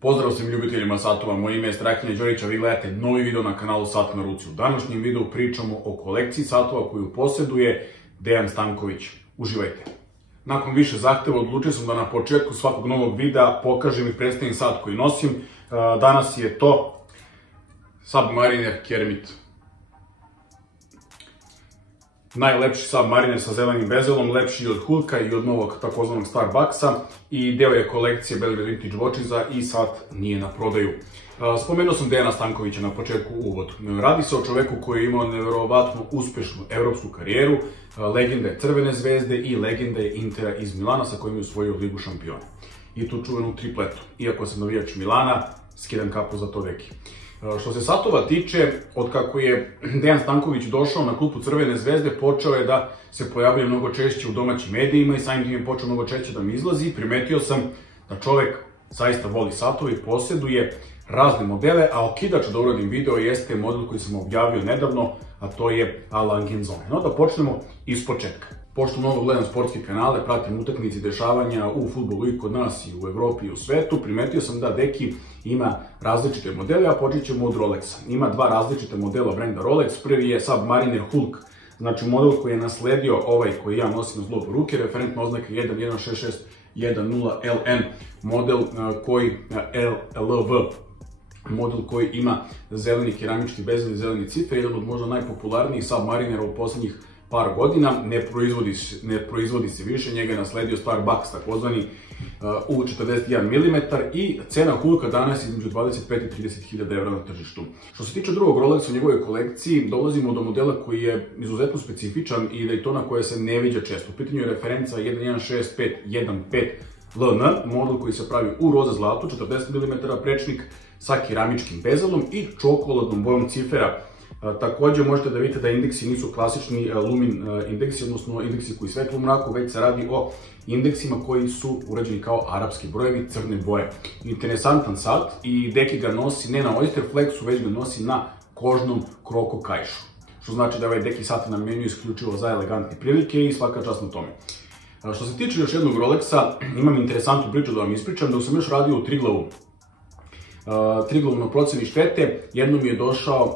Pozdrav svim ljubiteljima satova, moje ime je Strahinja Đorić, a vi gledate novi video na kanalu Sat na ruci. U današnjem videu pričamo o kolekciji satova koju posjeduje Dejan Stanković. Uživajte! Nakon više zahteva odlučio sam da na početku svakog novog videa pokažem i predstavim sat koji nosim. Danas je to Submariner Kermit. Najlepši Submariner sa zelenim bezelom, lepši od Hulka i od novog takozvanog Starbucksa i deo je kolekcije Belgrade Vintage Watchesa i sat nije na prodaju. Spomenuo sam Dejana Stankovića na početku u uvodu. Radi se o čoveku koji je imao neverovatno uspešnu evropsku karijeru, legenda je Crvene zvezde i legenda je Intera iz Milana sa kojim je osvojio Ligu šampiona. I tu čuvenu tripletu. Iako sam navijač Milana, skidam kapu za to deki. Što se satova tiče, od kako je Dejan Stanković došao na klupu Crvene zvezde, počeo je da se pojavljuje mnogo češće u domaćim medijima i samim tim je počeo mnogo češće da mi izlazi. Primetio sam da čovek zaista voli satove i posjeduje razne modele, a okidač da uradim video jeste model koji sam objavio nedavno, a to je A. Lange&Söhne. No da počnemo iz početka. Pošto mnogo gledam sportske kanale, pratim utakmice i dešavanja u fudbalu i kod nas i u Evropi i u svetu, primetio sam da deki ima različite modele, a počet ćemo od Rolexa. Ima dva različite modela brenda Rolex. Prvi je Submariner Hulk, znači model koji je nasledio ovaj koji ja nosim na zlobu ruke, referentna oznaka 116610LN, model koji LV, model koji ima zeleni keramički bezel i zeleni cifer, jedan od možda najpopularnijih Submarinera u poslednjih par godina, ne proizvodi se više, njega je nasledio Starbucks, takozvani u 41 mm i cena Hulka danas je između 25 i 30 hiljada evra na tržištu. Što se tiče drugog Rolexa u njegovoj kolekciji, dolazimo do modela koji je izuzetno specifičan i Daytona koja se ne viđa često. U pitanju je referenca 116515 LN, model koji se pravi u roza zlatu, 40 mm prečnik sa keramičkim bezelom i čokoladnom bojom cifera. Također možete da vidite da indeksi nisu klasični lumin indeksi, odnosno indeksi koji svetlo u mraku, već se radi o indeksima koji su urađeni kao arapski brojevi crne boje. Interesantan sat i deki ga nosi ne na Oyster Flexu, već ga nosi na kožnom kroko kajšu. Što znači da ovaj deki sat namenjuje isključivo za elegantne prilike i svaka čast na tome. Što se tiče još jednog Rolexa, imam interesantnu priču da vam ispričam, dok sam još radio u Triglavu na proceni štete, jednom mi je došao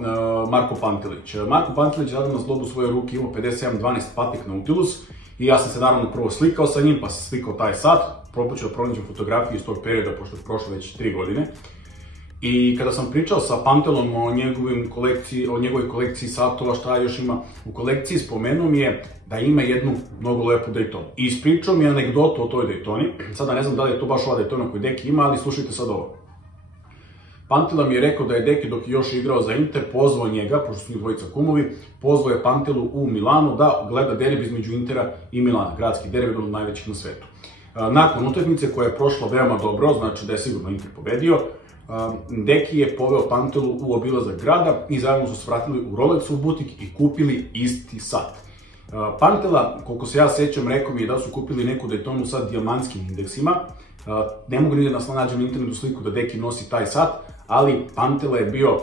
Marko Pantelić. Marko Pantelić je na zlobu svoje ruke imao 5712 Patek Nautilus i ja sam se naravno prvo slikao sa njim, pa sam slikao taj sat, propućao da pronađem fotografiju iz tog perioda, pošto je prošlo već 3 godine. I kada sam pričao sa Pantelom o njegovoj kolekciji satova, šta još ima u kolekciji, spomenuo mi je da ima jednu mnogo lepu Daytonu. I ispričao mi je anegdotu o toj Daytoni. Sada ne znam da li je to baš ova Daytona koju deki ima, ali slušajte sad ovo. Pantela mi je rekao da je deki dok je još igrao za Inter, pozvao njega, pošto su njih dvojica kumovi, pozvao je Pantelu u Milanu da gleda derbi između Intera i Milana, gradski derbi, jedan od najvećih na svetu. Nakon utakmice koja je prošla veoma dobro, znači da je sigurno Inter pobedio, deki je poveo Pantelu u obilazak grada i zajedno su se vratili u Rolexov butik i kupili isti sat. Pantela, koliko se ja sećam, rekao mi je da su kupili neku Daytonu sa dijamantskim indeksima. Ne mogu ni da nađem na internetu sliku da deki nosi taj sat, ali Pantela je bio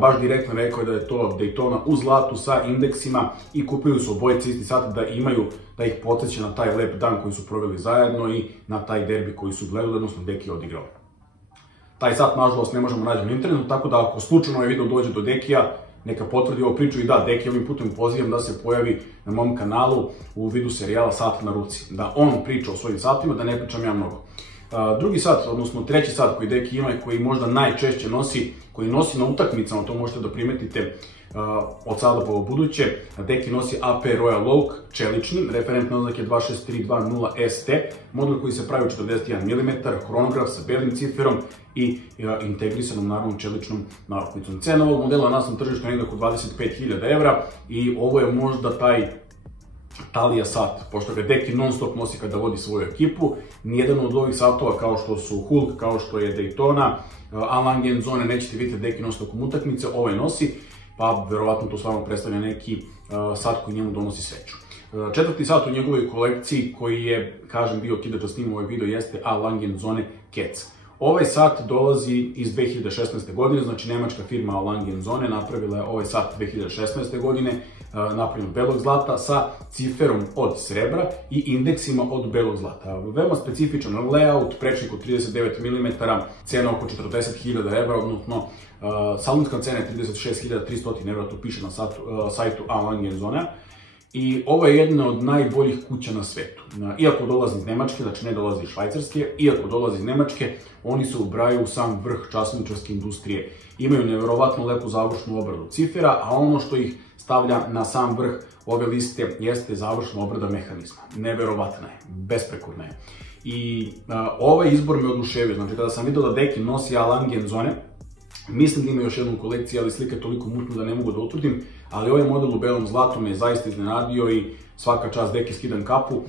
baš direktno rekao da je to Daytona u zlatu sa indeksima i kupili su obojice isti sat da ih podsjeća na taj lep dan koji su proveli zajedno i na taj derbi koji su gledali, odnosno deki je odigrao. Taj sat, nažalost, ne možemo naći na internetu, tako da ako slučajno ovaj video dođe do dekija, neka potvrdi ovu priču i da, deki ovim putem pozivam da se pojavi na mom kanalu u vidu serijala Sat na ruci. Da on priča o svojim satima, da ne pričam ja mnogo. Drugi sat, odnosno treći sat koji deki ima i koji možda najčešće nosi, koji nosi na utakmicama, to možete da primetite od sada po buduće, deki nosi AP Royal Oak, čelični, referentne oznake 26320ST, model koji se pravi u 41 mm, hronograf sa belim ciferom i integrisanom naravno čeličnom narukvicom. Cena ovog modela na naslovnom tržištu je negdje oko 25.000 evra i ovo je možda taj Talija sat, pošto ga deki non stop nosi kada vodi svoju ekipu. Nijedan od ovih satova kao što su Hulk, kao što je Daytona, A. Lange&Söhne nećete vidjeti deki non stop utakmice, ovaj nosi, pa verovatno to stvarno predstavlja neki sat koji njemu donosi sreću. Četvrti sat u njegovoj kolekciji koji je, kažem, bio okidač da snimam ovaj video jeste A. Lange&Söhne Cats. Ovaj sat dolazi iz 2016. godine, znači nemačka firma Lange & Söhne napravila je ovaj sat 2016. godine, napravljen od belog zlata sa ciferom od srebra i indeksima od belog zlata. Veoma specifičan layout, prečnik od 39 mm, cena oko 40.000 evra, odnosno salonska cena je 36.300 evra, to piše na sajtu Lange & Söhne. I ovo je jedna od najboljih kuća na svetu. Iako dolazi iz Nemačke, znači ne dolazi iz Švajcarske, iako dolazi iz Nemačke, oni se ubrajaju u sam vrh časničarske industrije. Imaju neverovatno lepu završnu obradu cifera, a ono što ih stavlja na sam vrh ove liste jeste završna obrada mehanizma. Neverovatna je, besprekorna je. I ovaj izbor me oduševio, znači kada sam vidio da Deki nosi Lange & Söhne, mislim da ima još jednu kolekciju, ali slika je toliko mutna da ne mogu da utvrdim, ali ovaj model u belom zlatu me je zaista iznenadio i svaka čast Deki, skidam kapu.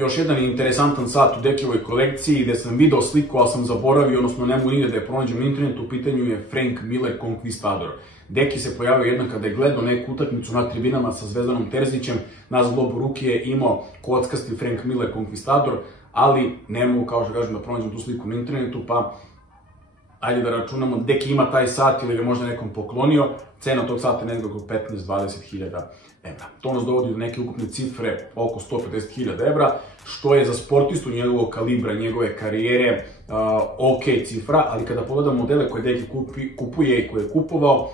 Još jedan interesantan sat u Dekijevoj kolekciji gde sam video sliku, ali sam zaboravio, odnosno ne mogu nigde da je pronađem na internetu, u pitanju je Frank Miller Conquistador. Deki se pojavio jednom kada je gledao neku utakmicu na tribinama sa Zvezdanom Terzićem, na zglobu ruke je imao kockasti Frank Miller Conquistador, ali ne mogu, kao što kažem, da pronađem tu sliku na internetu, pa ajde da računamo, Deki ima taj sat ili ga možda nekom poklonio, cena tog sata je negdje oko 15-20 hiljada evra. To nas dovodi do neke ukupne cifre oko 150 hiljada evra, što je za sportistu njegovog kalibra, njegove karijere, ok cifra, ali kada pogledamo modele koje Deki kupuje i koje je kupovao,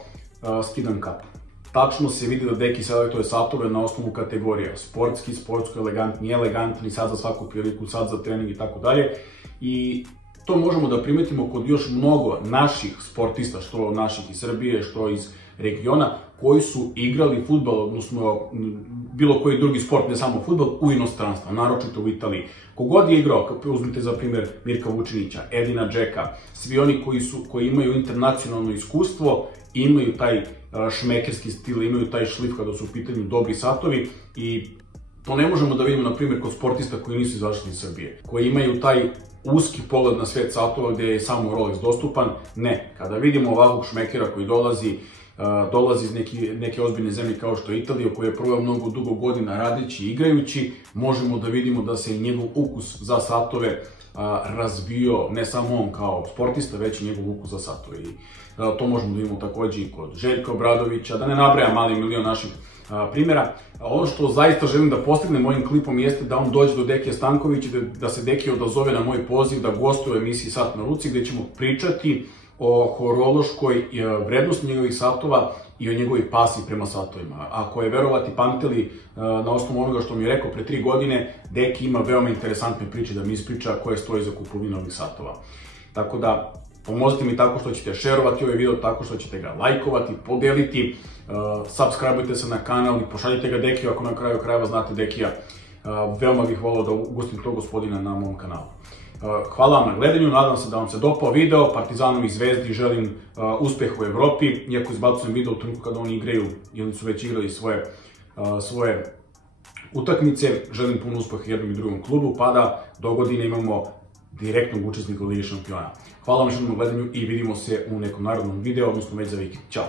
skidam kapu. Tačno se vidi da Deki selektuje satove na osnovu kategorija, sportski, sportsko-elegantni, elegantni, sad za svaku priliku, sad za trening i tako dalje. I to možemo da primetimo kod još mnogo naših sportista, što naših iz Srbije, što iz regiona, koji su igrali fudbal, odnosno bilo koji drugi sport, ne samo fudbal, u inostranstvu, naročito u Italiji. Kogod je igrao, uzmite za primjer Mirka Vučinića, Edina Džeka, svi oni koji imaju internacionalno iskustvo, imaju taj šmekerski stil, imaju taj šlif kada su u pitanju dobri satovi i to ne možemo da vidimo, na primjer, kod sportista koji nisu izašli iz Srbije, koji imaju taj uski pogled na svet satova gde je samo Rolex dostupan. Ne, kada vidimo ovakvog šmekera koji dolazi iz neke ozbiljne zemlje kao što je Italija, koji je proveo mnogo dugo godina radeći i igrajući, možemo da vidimo da se i njegov ukus za satove razvio, ne samo on kao sportista, već i njegov ukus za satove. I to možemo da vidimo takođe i kod Željka Obradovića, da ne nabrajam mali milion naših primjera. Ono što zaista želim da postignem ovim klipom jeste da on dođe do Dekija Stankovića, da se Deki odazove na moj poziv, da gostuje u emisiji Sat na ruci, gde ćemo pričati o horološkoj vrednosti njegovih satova i o njegovoj pasiji prema satovima. Ako je verovati pamtili na osnovu onoga što mi je rekao pre 3 godine, Deki ima veoma interesantne priče da mi ispriča koje stoji za kupovinu ovih satova. Tako da, pomozite mi tako što ćete šerovati ovaj video, tako što ćete ga lajkovati, podeliti, subscribeujte se na kanal i pošaljite ga Dekiju ako na kraju krajeva znate Dekija. Veoma bih volao da ugostim tog gospodina na mom kanalu. Hvala vam na gledanju, nadam se da vam se dopao video, Partizanovi i Zvezdi želim uspeh u Evropi, iako izbacujem video u trenutku kada oni igraju ili su već igrali svoje utakmice, želim puno uspeha jednom i drugom klubu, pa da do godine imamo direktnog učesnika u Ligi šampiona. Hvala vam što na gledanju i vidimo se u nekom narodnom videu, odnosno već za vikend. Ćao!